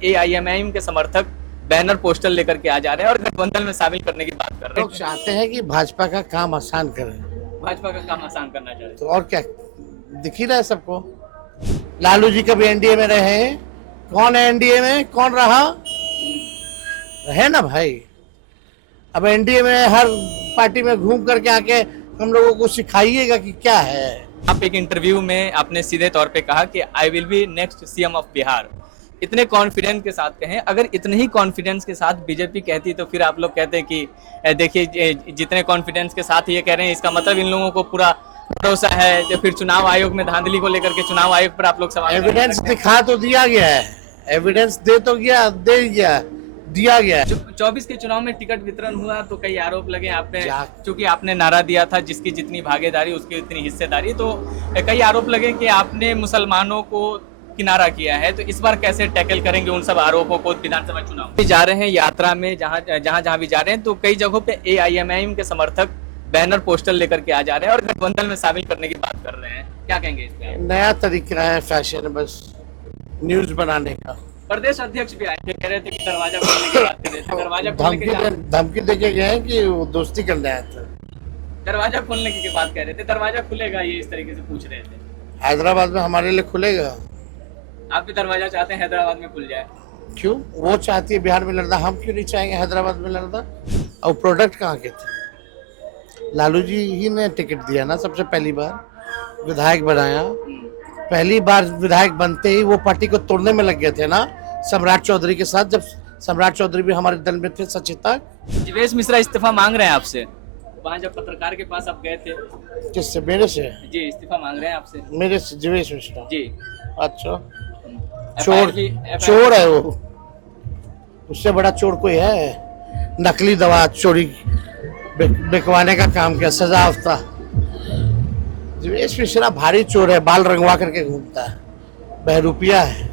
AIMIM के समर्थक banner poster लेकर के आ जा रहे हैं और गठबंधन में शामिल करने की बात कर रहे लोग चाहते हैं कि भाजपा का काम आसान करें, हैं। भाजपा का काम आसान करना चाह रहे तो और क्या दिख ही रहा है सबको। लालू जी कभी एनडीए में रहे हैं, कौन है एनडीए में, कौन रहा रहे ना भाई। अब एनडीए में हर पार्टी में घूम करके आके हम लोगों को सिखाइएगा कि क्या है। हैं। आप एक इंटरव्यू में आपने सीधे तौर पे कहा कि I will be next CM of Bihar. इतने कॉन्फिडेंस के साथ कहें, अगर इतने ही कॉन्फिडेंस के साथ बीजेपी कहती तो फिर आप लोग कहते कि देखिए जितने कॉन्फिडेंस के साथ ये कह रहे हैं इसका मतलब इन लोगों को पूरा भरोसा है। तो फिर चुनाव आयोग में धांधली को लेकर के चुनाव आयोग पर आप लोग सवाल एविडेंस दिखा तो दिया गया है, एविडेंस दे तो गया, दे गया, दिया गया है। 24 के चुनाव में टिकट वितरण हुआ तो कई आरोप लगे आप पे, क्योंकि आपने नारा दिया था जिसकी जितनी भागीदारी उसकी उतनी हिस्सेदारी, तो कई आरोप लगे कि आपने मुसलमानों को किनारा किया है। तो इस बार कैसे टैकल करेंगे उन सब आरोपों को? विधानसभा चुनाव में जा रहे हैं यात्रा में, जहां भी जा रहे हैं तो कई जगहों पे एआईएमआईएम के समर्थक बैनर पोस्टर लेकर के आ जा रहे हैं और गठबंधन में शामिल करने की बात कर रहे हैं। क्या कहेंगे इस पे? नया तरीका है, फैशन है, बस न्यूज बनाने का। प्रदेश अध्यक्ष भी आए थे, कह रहे थे कि दरवाजा खोलने की बात कर रहे थे। दरवाजा खोलने की धमकी देके गए हैं कि वो दोस्ती करने आया था। दरवाजा खोलने की बात कह रहे थे, दरवाजा खुलेगा ये इस तरीके से पूछ रहे थे। हैदराबाद में हमारे लिए खुलेगा। आप भी दरवाजा चाहते हैं हैदराबाद में खुल जाए? क्यों? वो चाहती है बिहार में लड़ना, हम क्यों नहीं चाहेंगे हैदराबाद में लड़ना? और प्रोडक्ट कहाँ के थे? लालू जी ही ने टिकट दिया ना, सबसे पहली बार विधायक बनाया। पहली बार विधायक बनते ही वो पार्टी को तोड़ने में लग गए थे ना, सम्राट चौधरी के साथ, जब सम्राट चौधरी भी हमारे दल में थे, सचिता। जीवेश मिश्रा इस्तीफा मांग रहे हैं आपसे, वहाँ जब पत्रकार के पास आप गए थे। किससे? मेरे से? जी, इस्तीफा मांग रहे हैं आपसे। मेरे से? जीवेश मिश्रा जी। अच्छा, चोर है वो, उससे बड़ा चोर कोई है? नकली दवा चोरी बिकवाने का काम किया, सजा हफ्ता। जीवेश मिश्रा भारी चोर है, बाल रंगवा करके घूमता है, बहरूपिया है।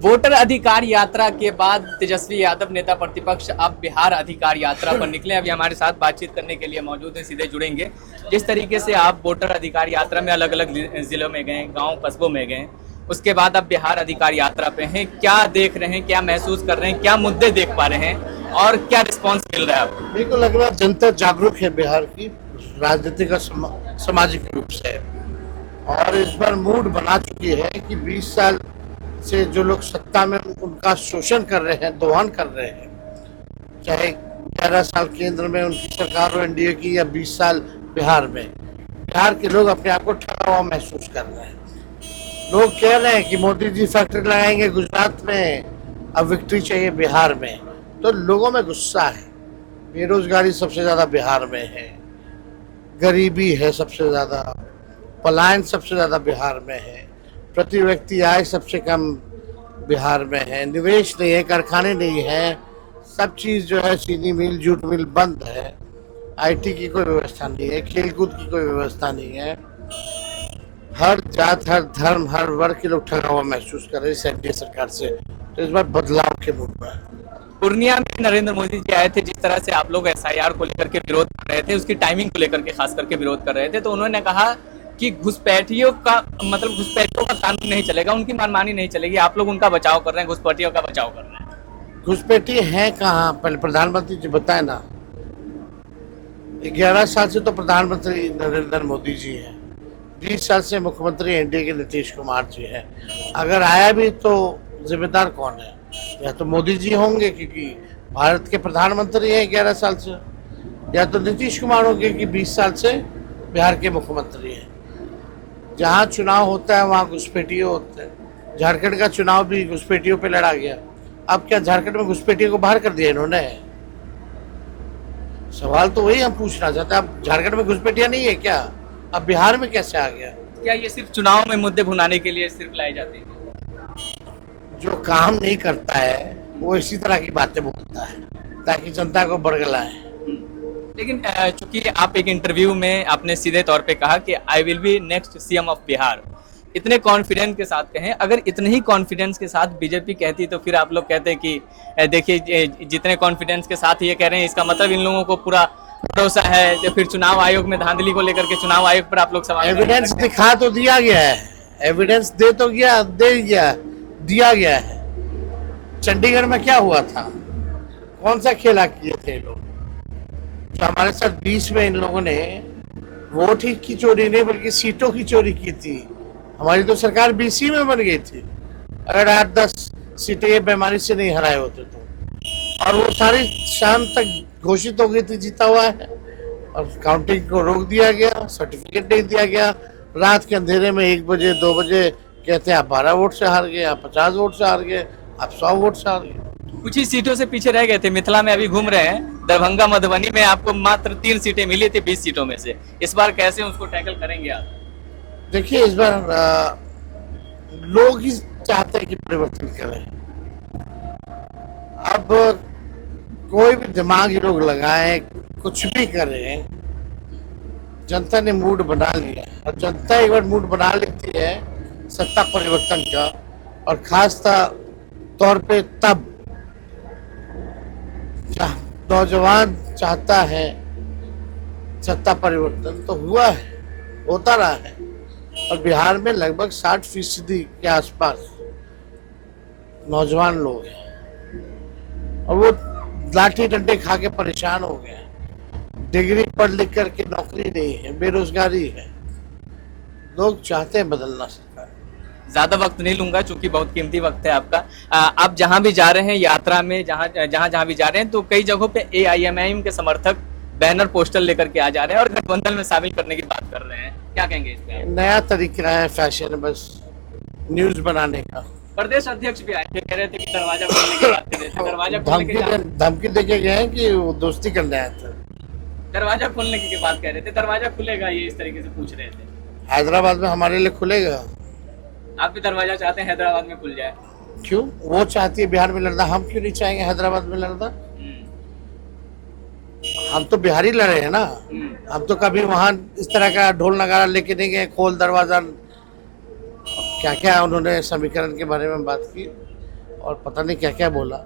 वोटर अधिकार यात्रा के बाद तेजस्वी यादव नेता प्रतिपक्ष अब बिहार अधिकार यात्रा पर निकले। अभी हमारे साथ बातचीत करने के लिए मौजूद हैं, सीधे जुड़ेंगे। जिस तरीके से आप वोटर अधिकार यात्रा में अलग अलग जिलों में गए, गांव कस्बों में गए, उसके बाद अब बिहार अधिकार यात्रा पे हैं, क्या देख रहे हैं, क्या महसूस कर रहे हैं, क्या मुद्दे देख पा रहे हैं और क्या रिस्पॉन्स मिल रहा है आपको? मेरे को लग रहा है जनता जागरूक है बिहार की, राजनीतिक और सामाजिक रूप से, और इस बार मूड बना चुकी है कि 20 साल से जो लोग सत्ता में उनका शोषण कर रहे हैं, दोहन कर रहे हैं, चाहे 11 साल केंद्र में उनकी सरकार हो एनडीए की, या 20 साल बिहार में, बिहार के लोग अपने आप को ठगा हुआ महसूस कर रहे हैं। लोग कह रहे हैं कि मोदी जी फैक्ट्री लगाएंगे गुजरात में, अब विक्ट्री चाहिए बिहार में। तो लोगों में गुस्सा है, बेरोजगारी सबसे ज्यादा बिहार में है, गरीबी है सबसे ज्यादा, पलायन सबसे ज्यादा बिहार में है, प्रति व्यक्ति आय सबसे कम बिहार में है, निवेश नहीं है, कारखाने नहीं है, सब चीज जो है, चीनी मिल, जूट मिल बंद है, आईटी की कोई व्यवस्था नहीं है, खेलकूद की कोई व्यवस्था नहीं है। हर जात, हर धर्म, हर वर्ग के लोग ठगा हुआ महसूस कर रहे हैं एनडीए सरकार से। तो इस बार बदलाव के मूड में। पूर्णिया में नरेंद्र मोदी जी आए थे, जिस तरह से आप लोग एसआईआर को लेकर के विरोध कर रहे थे, उसकी टाइमिंग को लेकर के खास करके विरोध कर रहे थे, तो उन्होंने कहा कि घुसपैठियों का कानून नहीं चलेगा, उनकी मनमानी नहीं चलेगी। आप लोग उनका बचाव कर रहे हैं, घुसपैठियों का बचाव कर रहे हैं। घुसपैठी है कहाँ? पहले प्रधानमंत्री जी बताए ना। 11 साल से तो प्रधानमंत्री नरेंद्र मोदी जी हैं, 20 साल से मुख्यमंत्री एनडीए के नीतीश कुमार जी हैं। अगर आया भी तो जिम्मेदार कौन है? या तो मोदी जी होंगे क्योंकि भारत के प्रधानमंत्री हैं 11 साल से, या तो नीतीश कुमार होंगे कि 20 साल से बिहार के मुख्यमंत्री हैं। जहाँ चुनाव होता है वहाँ घुसपैठियों होते हैं। झारखंड का चुनाव भी घुसपैठियों पे लड़ा गया। अब क्या झारखंड में घुसपैठियों को बाहर कर दिया इन्होंने? सवाल तो वही हम पूछना चाहते हैं। अब झारखंड में घुसपैठिया नहीं है क्या? अब बिहार में कैसे आ गया? क्या ये सिर्फ चुनाव में मुद्दे भुनाने के लिए सिर्फ लाए जाते हैं? जो काम नहीं करता है वो इसी तरह की बातें बोलता है ताकि जनता को बरगलाए। लेकिन चूंकि आप एक इंटरव्यू में आपने सीधे तौर पे कहा कि I will be next CM of Bihar, इतने कॉन्फिडेंस के साथ कहें, अगर इतने ही कॉन्फिडेंस के साथ बीजेपी कहती तो फिर आप लोग कहते कि देखिए जितने कॉन्फिडेंस के साथ ये कह रहे हैं इसका मतलब इन लोगों को पूरा भरोसा है। तो फिर चुनाव आयोग में धांधली को लेकर के चुनाव आयोग पर आप लोग सवाल एविडेंस दिखा तो दिया गया है, एविडेंस दे तो गया, दे गया, दिया गया है। चंडीगढ़ में क्या हुआ था, कौन सा खेला किए थे ये लोग? जो हमारे साथ 20 में इन लोगों ने वोट ही की चोरी नहीं बल्कि सीटों की चोरी की थी। हमारी तो सरकार बीसी में बन गई थी अगर 8-10 सीटें ये बेमानी से नहीं हराए होते तो, और वो सारी शाम तक घोषित हो गई थी जीता हुआ है, और काउंटिंग को रोक दिया गया, सर्टिफिकेट नहीं दिया गया। रात के अंधेरे में 1 बजे 2 बजे कहते हैं आप 12 वोट से हार गए, आप 50 वोट से हार गए, आप 100 वोट से हार गए। कुछ ही सीटों से पीछे रह गए थे। मिथिला में अभी घूम रहे हैं, दरभंगा मधुबनी में आपको मात्र 3 सीटें मिली थी 20 सीटों में से। इस बार कैसे उसको टैकल करेंगे आप? देखिए इस बार लोग ही चाहते हैं कि परिवर्तन करें। अब कोई भी दिमाग ये लोग लगाएं, कुछ भी करें, जनता ने मूड बना लिया है। और जनता एक बार मूड बना लेती है सत्ता परिवर्तन का, और खास तौर पे तब नौजवान चाहता है सत्ता परिवर्तन, तो हुआ है, होता रहा है। और बिहार में लगभग 60% के आसपास नौजवान लोग हैं, और वो लाठी डंडे खा के परेशान हो गए हैं। डिग्री पढ़ लिख करके नौकरी नहीं है, बेरोजगारी है। लोग चाहते हैं बदलना सरकार। ज्यादा वक्त नहीं लूंगा क्योंकि बहुत कीमती वक्त है आपका। आप जहां भी जा रहे हैं यात्रा में, जहां भी जा रहे हैं, तो कई जगहों पे AIMIM के समर्थक बैनर पोस्टर लेकर के आ जा रहे हैं और गठबंधन में शामिल करने की बात कर रहे हैं। क्या कहेंगे इस पे? नया तरीका है, फैशन है, बस न्यूज बनाने का। प्रदेश अध्यक्ष भी आए थे, कह रहे थे कि दरवाजा खोलने की बात कर रहे थे। दरवाजा खोलने की धमकी देके गए हैं कि वो दोस्ती करने आए थे। दरवाजा खोलने की बात कह रहे थे। दरवाजा खुलेगा ये इस तरीके से पूछ रहे थे। हैदराबाद में हमारे लिए खुलेगा। आप भी दरवाजा चाहते हैं हैदराबाद में खुल जाए? क्यों? वो चाहती है बिहार में लड़ना, हम क्यों नहीं चाहेंगे हैदराबाद में लड़ना? हम तो बिहारी लड़े हैं ना। हम तो कभी वहां इस तरह का ढोल नगारा लेके नहीं गए, खोल दरवाजा, क्या क्या उन्होंने समीकरण के बारे में बात की और पता नहीं क्या क्या बोला।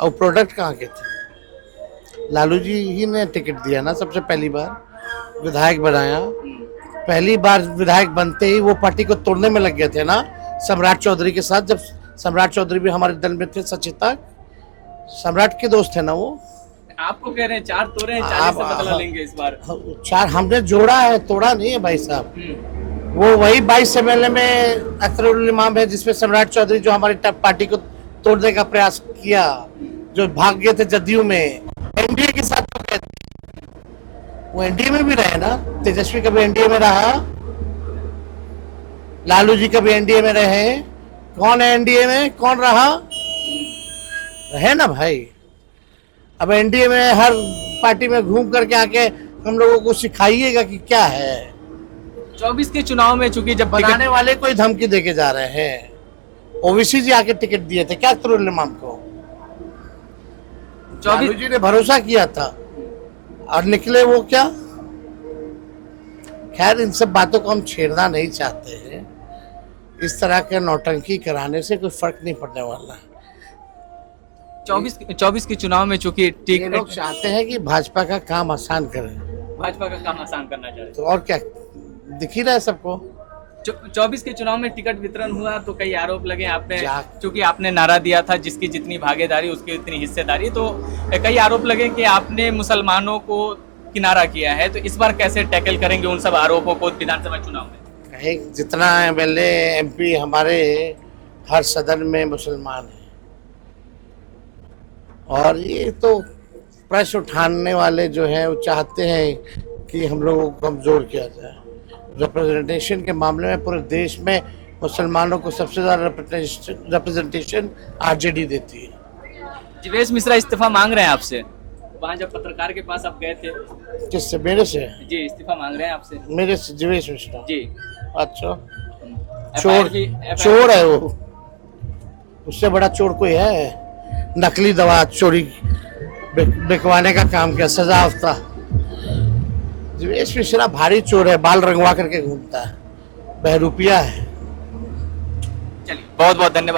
और प्रोडक्ट कहाँ के थे? लालू जी ही ने टिकट दिया ना, सबसे पहली बार विधायक बनाया। पहली बार विधायक बनते ही वो पार्टी को तोड़ने में लग गए थे ना, सम्राट चौधरी के साथ। जब सम्राट चौधरी भी हमारे दल में थे, सचेता सम्राट के दोस्त थे ना वो। आपको कह रहे हैं 4 तोड़े हैं, 40 से बदला लेंगे इस बार। 4 हमने जोड़ा है, तोड़ा नहीं है भाई साहब। वो वही 22 MLA में अख्तरुल इमाम है जिसमें सम्राट चौधरी जो हमारी पार्टी को तोड़ने का प्रयास किया, जो भाग गए थे जदयू में, एनडीए के साथ तो गए थे। वो एनडीए में भी रहे ना, तेजस्वी कभी एनडीए में रहा, लालू जी कभी एनडीए में रहे। कौन है एनडीए में, कौन रहा? रहे ना भाई। अब एनडीए में हर पार्टी में घूम करके आके हम लोगों को सिखाइएगा कि क्या है। 24 के चुनाव में चूंकि जब बनाने वाले कोई धमकी देके जा रहे हैं। ओवीसी जी आके टिकट दिए थे क्या अख्तरुल इमाम को? 24 जी ने भरोसा किया था और निकले वो क्या? खैर इन सब बातों को हम छेड़ना नहीं चाहते हैं। इस तरह के नौटंकी कराने से कोई फर्क नहीं पड़ने वाला। 24 के चुनाव में चूंकि ये लोग चाहते हैं कि भाजपा का काम आसान करें। भाजपा का काम आसान करना चाहते तो और क्या, दिख ही रहा है सबको। 24 के चुनाव में टिकट वितरण हुआ तो कई आरोप लगे आपने, क्योंकि आपने नारा दिया था जिसकी जितनी भागीदारी उसकी उतनी हिस्सेदारी, तो कई आरोप लगे कि आपने मुसलमानों को किनारा किया है। तो इस बार कैसे टैकल करेंगे उन सब आरोपों को विधानसभा चुनाव में? जितना MLA MP हमारे हर सदन में मुसलमान है, और ये तो प्रश्न उठाने वाले जो हैं वो चाहते हैं कि हम लोगों को कमजोर किया जाए। रिप्रेजेंटेशन के मामले में पूरे देश में मुसलमानों को सबसे ज्यादा रिप्रेजेंटेशन RJD देती है। जीवेश मिश्रा इस्तीफा मांग रहे हैं आपसे। वहाँ जब पत्रकार के पास आप गए थे, किससे? मेरे से? जी, इस्तीफा मांग रहे हैं आपसे। मेरे से जीवेश मिश्रा जी? अच्छा, चोर है वो, उससे बड़ा चोर कोई है? नकली दवा चोरी बिकवाने का काम किया, सजा हफ्ता। जीवेश मिश्रा भारी चोर है, बाल रंगवा करके घूमता है, बहरूपिया है। चलिए, बहुत बहुत धन्यवाद।